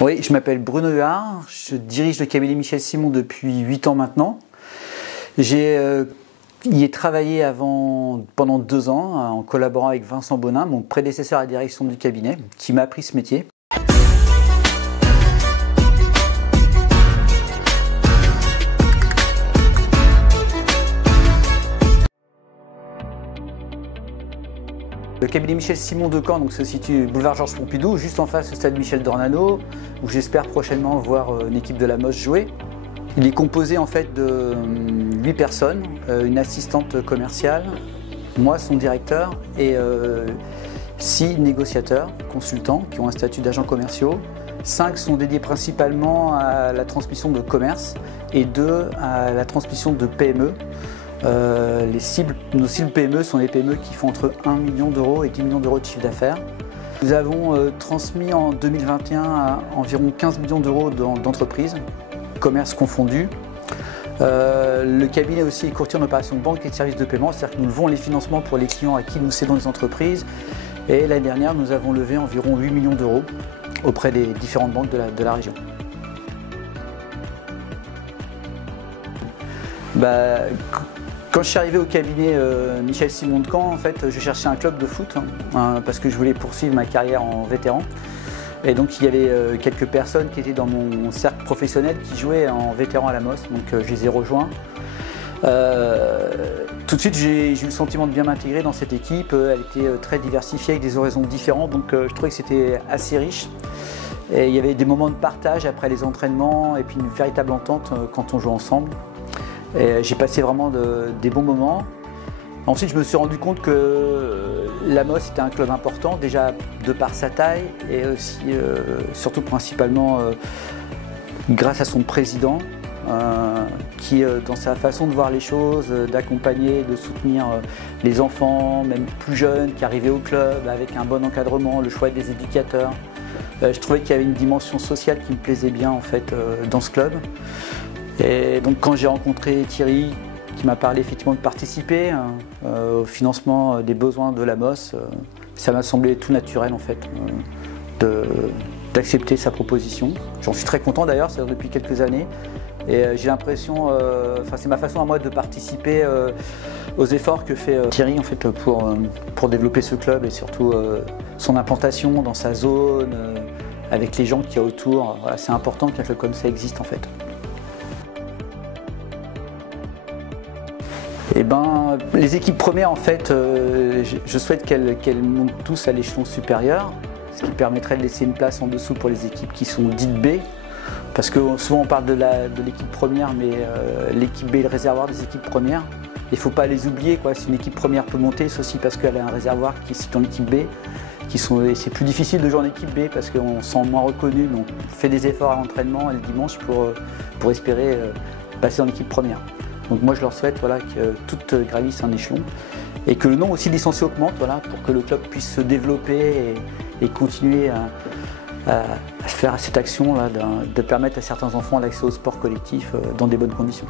Oui, je m'appelle Bruno Huard, je dirige le cabinet Michel Simon depuis 8 ans maintenant. J'ai y ai travaillé pendant 2 ans en collaborant avec Vincent Bonin, mon prédécesseur à la direction du cabinet, qui m'a appris ce métier. Le cabinet Michel Simon de Caen se situe boulevard Georges Pompidou, juste en face du stade Michel Dornano, où j'espère prochainement voir une équipe de la MOS jouer. Il est composé en fait de 8 personnes, une assistante commerciale, moi son directeur et 6 négociateurs, consultants qui ont un statut d'agents commerciaux. 5 sont dédiés principalement à la transmission de commerce et 2 à la transmission de PME. Nos cibles PME sont les PME qui font entre 1 million d'euros et 10 millions d'euros de chiffre d'affaires. Nous avons transmis en 2021 à environ 15 millions d'euros d'entreprises, commerce confondu. Le cabinet aussi est courtier en opérations de banque et de services de paiement, c'est-à-dire que nous levons les financements pour les clients à qui nous cédons les entreprises. Et l'année dernière, nous avons levé environ 8 millions d'euros auprès des différentes banques de la région. Quand je suis arrivé au cabinet Michel Simon de Caen, en fait, je cherchais un club de foot parce que je voulais poursuivre ma carrière en vétéran. Et donc il y avait quelques personnes qui étaient dans mon cercle professionnel qui jouaient en vétéran à la MOS, donc je les ai rejoints. Tout de suite j'ai eu le sentiment de bien m'intégrer dans cette équipe. Elle était très diversifiée avec des horizons différents, donc je trouvais que c'était assez riche. Et il y avait des moments de partage après les entraînements et puis une véritable entente quand on joue ensemble. J'ai passé vraiment des bons moments. Ensuite, je me suis rendu compte que la MOS était un club important, déjà de par sa taille et aussi, surtout principalement grâce à son président qui, dans sa façon de voir les choses, d'accompagner, de soutenir les enfants, même plus jeunes, qui arrivaient au club avec un bon encadrement, le choix des éducateurs. Je trouvais qu'il y avait une dimension sociale qui me plaisait bien en fait dans ce club. Et donc quand j'ai rencontré Thierry, qui m'a parlé effectivement de participer au financement des besoins de la MOS, ça m'a semblé tout naturel en fait d'accepter sa proposition. J'en suis très content d'ailleurs, c'est depuis quelques années. Et j'ai l'impression, c'est ma façon à moi de participer aux efforts que fait Thierry en fait pour développer ce club et surtout son implantation dans sa zone, avec les gens qu'il y a autour. Voilà, c'est important qu'un club comme ça existe en fait. Les équipes premières, en fait, je souhaite qu'elles montent tous à l'échelon supérieur, ce qui permettrait de laisser une place en dessous pour les équipes qui sont dites B, parce que souvent on parle de l'équipe première, mais l'équipe B est le réservoir des équipes premières. Il ne faut pas les oublier, quoi. Si une équipe première peut monter, c'est aussi parce qu'elle a un réservoir qui est situé en équipe B. C'est plus difficile de jouer en équipe B parce qu'on se sent moins reconnu, donc on fait des efforts à l'entraînement et le dimanche pour espérer passer en équipe première. Donc moi je leur souhaite que toutes gravissent un échelon et que le nombre aussi de licenciés augmente pour que le club puisse se développer et continuer à faire cette action de permettre à certains enfants l'accès au sport collectif dans des bonnes conditions.